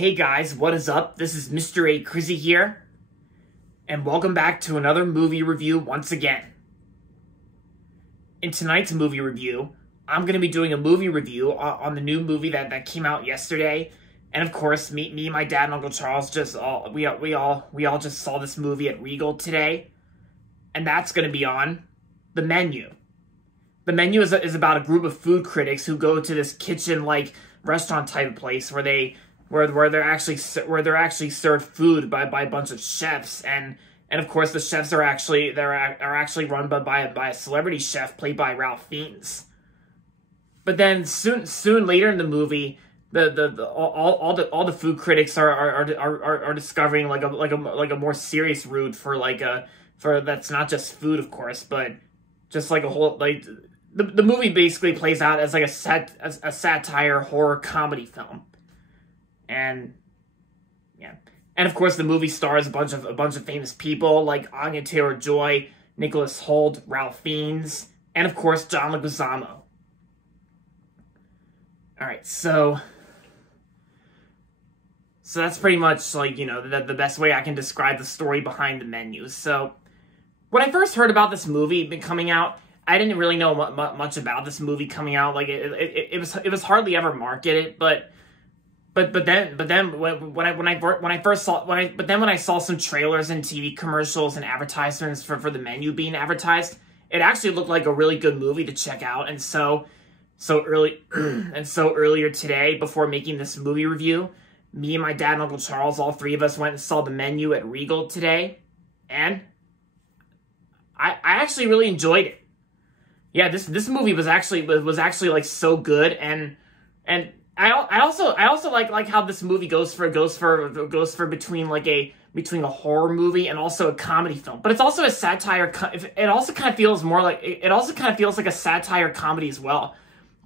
Hey guys, what is up? This is Mr. A. Crizzy here, and welcome back to another movie review once again. In tonight's movie review, I'm going to be doing a movie review on the new movie that came out yesterday, and of course, me, my dad, and Uncle Charles we all just saw this movie at Regal today, and that's going to be on The Menu. The Menu is about a group of food critics who go to this kitchen-like restaurant type of place where they're actually served food by a bunch of chefs, and of course the chefs are actually run by a celebrity chef played by Ralph Fiennes. But then soon later in the movie, all the food critics are discovering like a more serious route for that's not just food, of course, but just like a whole the movie basically plays out as like a satire horror comedy film. And yeah, and of course the movie stars a bunch of famous people like Anya Taylor-Joy, Nicholas Hoult, Ralph Fiennes, and of course John Leguizamo. All right, so that's pretty much like, you know, the best way I can describe the story behind The Menu. So when I first heard about this movie coming out, I didn't really know much about this movie coming out. Like it was hardly ever marketed, but then when I saw some trailers and TV commercials and advertisements for The Menu being advertised, it actually looked like a really good movie to check out. And so earlier today, before making this movie review, me and my dad and Uncle Charles, all three of us went and saw The Menu at Regal today, and I actually really enjoyed it. Yeah, this movie was actually like so good, and I also like how this movie goes for between a horror movie and also a comedy film, but it's also a satire. It also kind of feels like a satire comedy as well,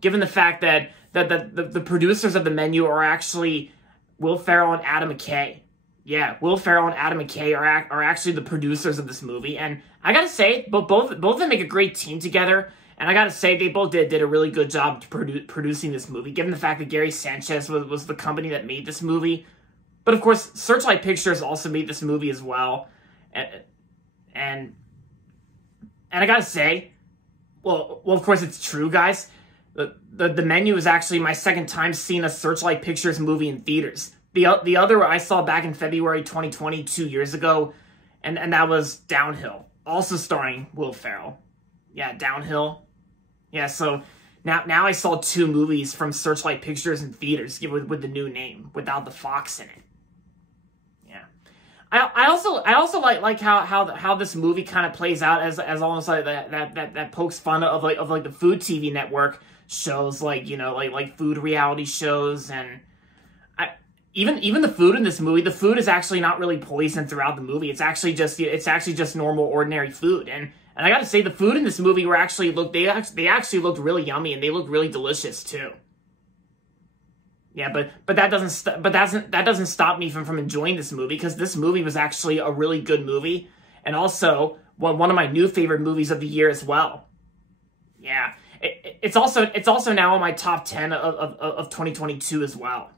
given the fact that the producers of The Menu are actually Will Ferrell and Adam McKay. Yeah, Will Ferrell and Adam McKay are actually the producers of this movie, and I gotta say, both of them make a great team together. And I gotta say, they both did a really good job producing this movie, given the fact that Gary Sanchez was the company that made this movie. But of course, Searchlight Pictures also made this movie as well. And I gotta say, well, of course it's true, guys. The Menu is actually my second time seeing a Searchlight Pictures movie in theaters. The other I saw back in February 2020, 2 years ago, and that was Downhill, also starring Will Ferrell. Yeah, Downhill. Yeah, so now I saw two movies from Searchlight Pictures in theaters with the new name, without the Fox in it. Yeah, I also like how this movie kind of plays out as almost like that pokes fun of the Food TV network shows, like, you know, like food reality shows. And even the food in this movie, the food is actually not really poisoned throughout the movie. It's actually just normal, ordinary food. And I gotta say, the food in this movie they actually looked really yummy, and they looked really delicious too. Yeah, but that doesn't stop me from enjoying this movie, because this movie was actually a really good movie, and also one of my new favorite movies of the year as well. Yeah, it's also now in my top 10 of 2022 as well,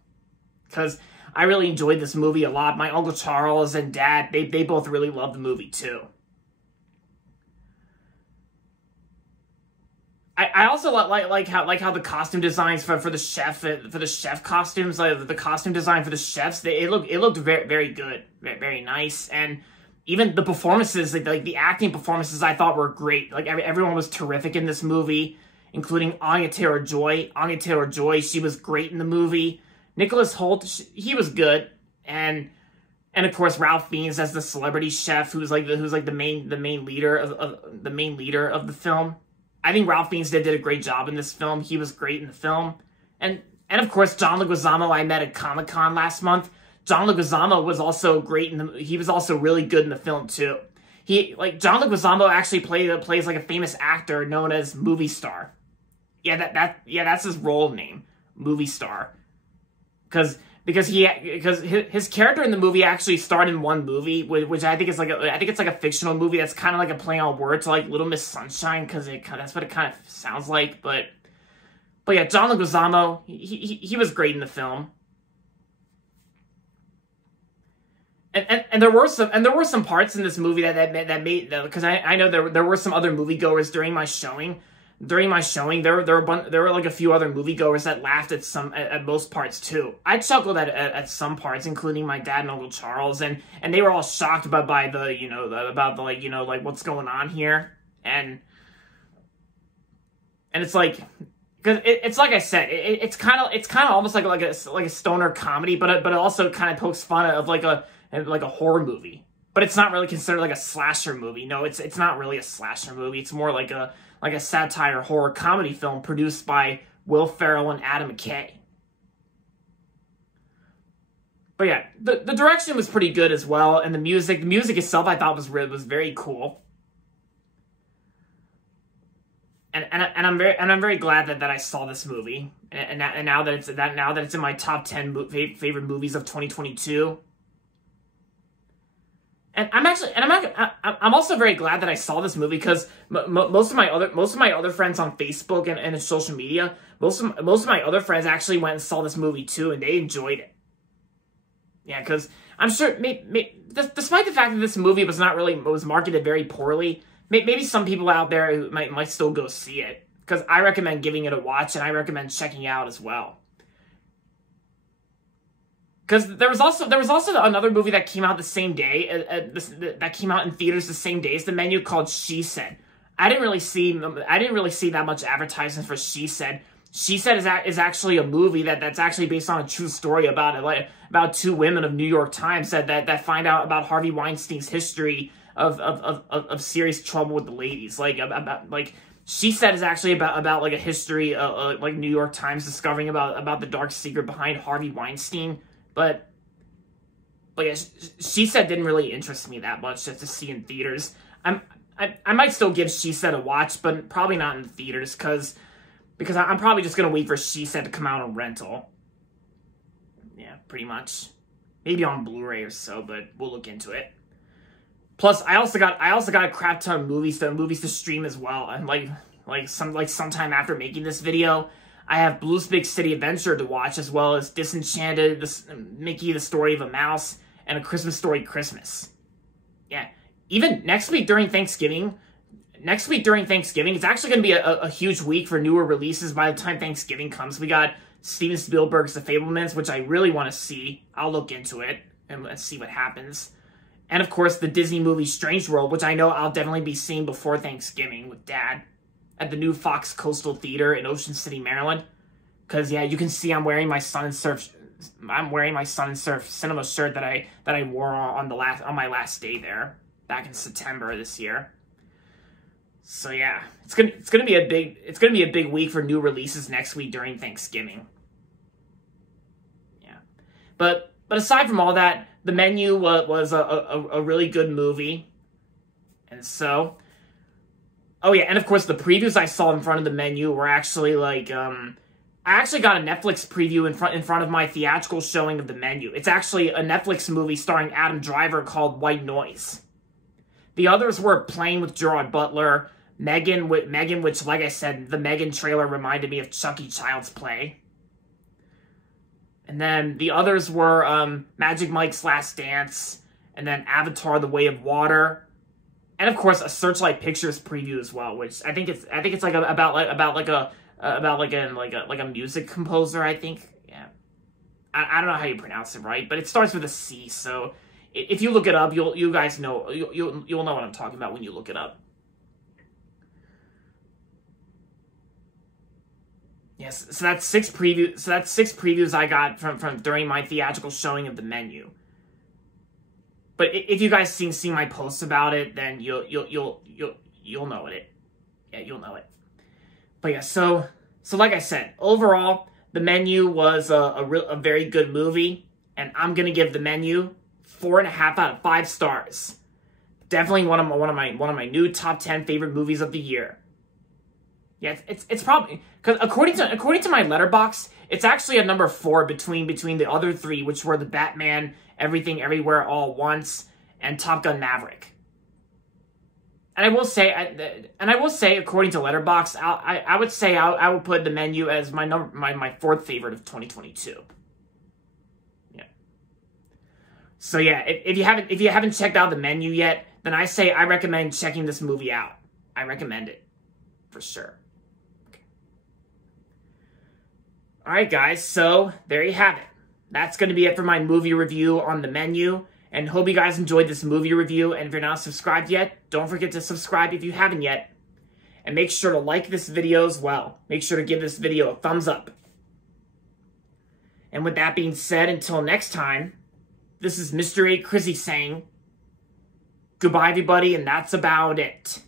because I really enjoyed this movie a lot. My Uncle Charles and Dad, they both really loved the movie too. I also like how the costume designs for the chef costumes, like the costume design for the chefs, it looked very, very good, very nice. And even the performances, like the acting performances, I thought were great. Like everyone was terrific in this movie, including Anya Taylor-Joy. Anya Taylor-Joy, she was great in the movie. Nicholas Hoult, he was good, and of course Ralph Fiennes as the celebrity chef, who's like the main leader of the film. I think Ralph Fiennes did a great job in this film. He was great in the film. And of course, John Leguizamo, I met at Comic-Con last month. John Leguizamo was also great he was also really good in the film too. John Leguizamo actually plays like a famous actor known as Movie Star. Yeah, that's his role name, Movie Star. Because his character in the movie actually starred in one movie, which I think it's like a fictional movie that's kind of like a play on words, like Little Miss Sunshine, because that's what it kind of sounds like. But yeah, John Leguizamo, he was great in the film. And there were some parts in this movie that made, because I know there were some other moviegoers during my showing. During my showing, there were like a few other moviegoers that laughed at most parts too. I chuckled at some parts, including my dad and Uncle Charles, and they were all shocked by the, you know, about the, like, you know, like, what's going on here. And it's like, because it's like I said, it's kind of almost like a stoner comedy, but it also kind of pokes fun of like a horror movie. But it's not really considered like a slasher movie. No, it's not really a slasher movie. It's more like a satire horror comedy film produced by Will Ferrell and Adam McKay. But yeah, the direction was pretty good as well, and the music itself I thought was very cool. And I'm very glad that I saw this movie, and now that it's in my top 10 favorite movies of 2022. And I'm also very glad that I saw this movie, because most of my other friends on Facebook and in social media, most of my other friends actually went and saw this movie too, and they enjoyed it. Yeah, because I'm sure, despite the fact that this movie was marketed very poorly, maybe some people out there might still go see it, because I recommend giving it a watch, and I recommend checking it out as well. Because there was also another movie that came out the same day, that came out in theaters the same day as The Menu, called She Said. I didn't really see that much advertisement for She Said. She Said is actually a movie that's actually based on a true story about two women of New York Times that find out about Harvey Weinstein's history of serious trouble with the ladies. She Said is actually about like a history of like New York Times discovering about the dark secret behind Harvey Weinstein. But yeah, She Said didn't really interest me that much just to see in theaters. I might still give She Said a watch, but probably not in the theaters, because I'm probably just gonna wait for She Said to come out on rental. Yeah, pretty much. Maybe on Blu-ray or so, but we'll look into it. Plus, I also got a crap ton of movies to stream as well, and sometime after making this video, I have Blue's Big City Adventure to watch, as well as Disenchanted, Mickey, the Story of a Mouse, and A Christmas Story Christmas. Yeah, even next week during Thanksgiving, it's actually going to be a huge week for newer releases by the time Thanksgiving comes. We got Steven Spielberg's The Fabelmans, which I really want to see. I'll look into it and see what happens. And of course, the Disney movie Strange World, which I know I'll definitely be seeing before Thanksgiving with Dad at the new Fox Coastal Theater in Ocean City, Maryland. Because yeah, you can see I'm wearing my Sun and Surf cinema shirt that I wore on my last day there back in September of this year. So yeah, it's gonna be a big week for new releases next week during Thanksgiving. Yeah, but aside from all that, The Menu was a really good movie, and so. Oh yeah, and of course the previews I saw in front of The Menu were actually like, I actually got a Netflix preview in front of my theatrical showing of The Menu. It's actually a Netflix movie starring Adam Driver called White Noise. The others were Playing with Gerard Butler, Megan, which, like I said, the Megan trailer reminded me of Chucky Child's Play. And then the others were Magic Mike's Last Dance, and then Avatar: The Way of Water. And of course, a Searchlight Pictures preview as well, which I think it's like about a music composer. I think, yeah, I don't know how you pronounce it right, but it starts with a C. So if you look it up, you guys know you'll know what I'm talking about when you look it up. Yes, so that's six previews I got from during my theatrical showing of The Menu. But if you guys see my posts about it, then you'll know it. Yeah, you'll know it. But yeah, so like I said, overall, The Menu was a very good movie, and I'm gonna give The Menu 4.5 out of 5 stars. Definitely one of my new top 10 favorite movies of the year. Yeah, it's probably, because according to my Letterboxd, it's actually a number 4 between the other 3, which were the Batman, Everything Everywhere All at Once, and Top Gun Maverick. And I will say, according to Letterboxd, I would say I would put The Menu as my 4th favorite of 2022. Yeah. So yeah, if you haven't checked out the menu yet, then I recommend checking this movie out. I recommend it for sure. Okay. All right, guys. So there you have it. That's going to be it for my movie review on The Menu. And hope you guys enjoyed this movie review. And if you're not subscribed yet, don't forget to subscribe if you haven't yet. And make sure to like this video as well. Make sure to give this video a thumbs up. And with that being said, until next time, this is Mr. A. Crizzy saying goodbye, everybody, and that's about it.